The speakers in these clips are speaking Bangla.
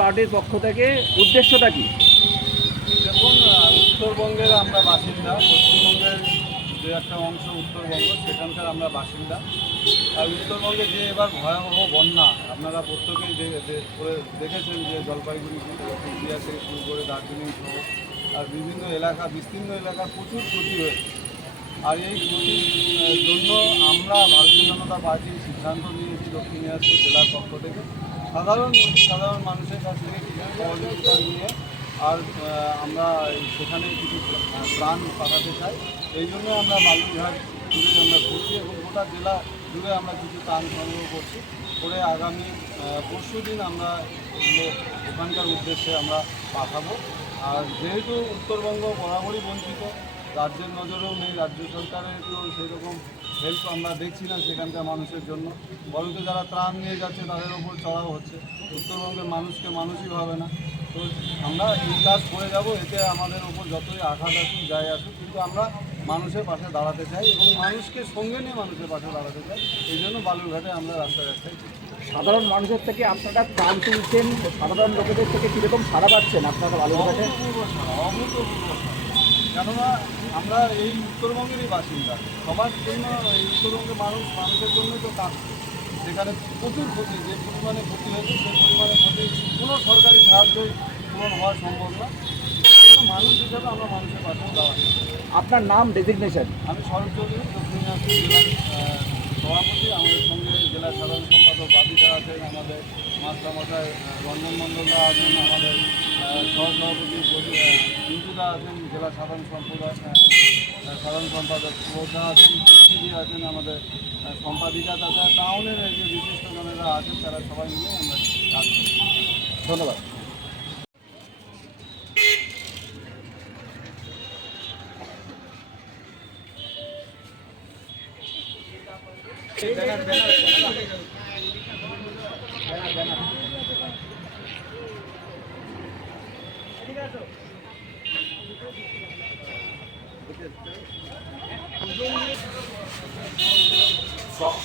পার্টির পক্ষ থেকে উদ্দেশ্যটা কি? দেখুন উত্তরবঙ্গের আমরা বাসিন্দা, পশ্চিমবঙ্গের যে একটা অংশ উত্তরবঙ্গ, সেখানকার আমরা বাসিন্দা। আর উত্তরবঙ্গে যে এবার ভয়াবহ বন্যা, আপনারা প্রত্যেকেই দেখেছেন যে জলপাইগুড়ি পুরুলিয়া থেকে শুরু করে দার্জিলিং সহ, আর বিভিন্ন এলাকা, বিস্তীর্ণ এলাকার প্রচুর ক্ষতি হয়েছে। আর এই ক্ষতির জন্য আমরা ভারতীয় জনতা পার্টির সিদ্ধান্ত নিয়েছি দক্ষিণ দিনাজপুর জেলার পক্ষ থেকে। সাধারণ সাধারণ মানুষের কাছ থেকে সহযোগিতা নিয়ে আর আমরা সেখানে কিছু প্রাণ পাঠাতে চাই। এই জন্য আমরা বালুরঘাট জুড়ে আমরা ঘুরছি এবং গোটা জেলা জুড়ে আমরা কিছু ত্রাণ সংগ্রহ করছি। করে আগামী পরশু দিন আমরা ওখানকার উদ্দেশ্যে আমরা পাঠাবো। আর যেহেতু উত্তরবঙ্গ বরাবরই বঞ্চিত, রাজ্যের নজরেও নেই, রাজ্য সরকারের সেই রকম হেল্প আমরা দেখছি না সেখানকার মানুষের জন্য। বরঞ্চ যারা ত্রাণ নিয়ে যাচ্ছে তাদের ওপর চড়াও হচ্ছে। উত্তরবঙ্গের মানুষকে মানুষই ভাবে না। তো আমরা এই কাজ করে যাব এতে আমাদের ওপর যতই আঘাত আসুক যায় আসুক কিন্তু আমরা মানুষের পাশে দাঁড়াতে চাই এবং মানুষকে সঙ্গে নিয়ে মানুষের পাশে দাঁড়াতে চাই। এই জন্য বালুরঘাটে আমরা রাস্তায় রাস্তায় সাধারণ মানুষের থেকে আপনারা প্রাণ তুলছেন সাধারণ লোকেদের থেকে কীরকম সারা পাচ্ছেন আপনারা বালুরঘাটে? অভূতপূর্ব সাড়া। কেননা আমরা এই উত্তরবঙ্গেরই বাসিন্দা। সবার জন্য এই উত্তরবঙ্গের মানুষ মানুষের জন্যই তো কাজ। সেখানে প্রচুর ক্ষতি যে পরিমাণে ক্ষতি হয়েছে সেই পরিমাণে ক্ষতি কোনো সরকারি সাহায্যই পূরণ হওয়া সম্ভব না। মানুষ হিসাবে আমরা মানুষের পাশে দাঁড়াচ্ছি আপনার নাম ডেজিগনেশন আমি শরৎ চৌধুরী দক্ষিণ দিনাজপুর জেলার সভাপতি। আমাদের সঙ্গে জেলা সাধারণ সম্পাদক বাবিদা আছেন আমাদের মাস্টারমশাই রঞ্জন মণ্ডলদা আছেন আমাদের সহসভাপতি ইন্দুদা আছেন জেলা সাধারণ আহ, সাধারণ সম্পাদক সুবোধা আছেন কৃষ্ণজি আছেন আমাদের সম্পাদিকা তাছাড়া টাউনের যে বিশিষ্ট জনেরা আছেন তারা সবাই মিলে আমরা কাজ করি। ধন্যবাদ।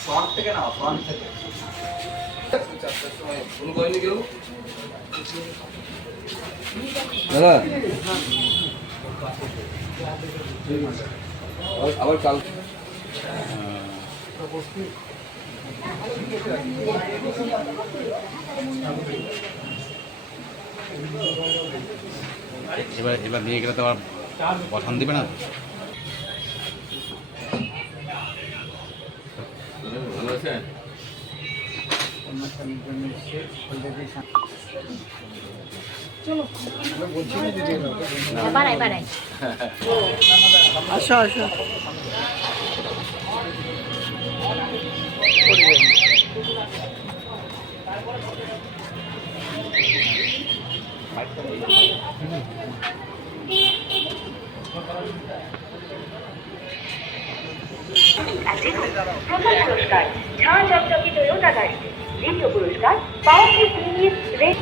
ফ্রন্ট থেকে নাও ফ্রন্ট থেকে ফোন করেনি কেউ দাদা আবার কাল এবার এবার নিয়ে গেলে তো আবার পছন্দ দিবে না? ভালো আছেন? বাড়াই বাড়াই প্রথম পুরস্কার ঝাঁ চকচকে টয়োটা গাড়ি দ্বিতীয় পুরস্কার পাওয়ারফুল টিভিএস রেড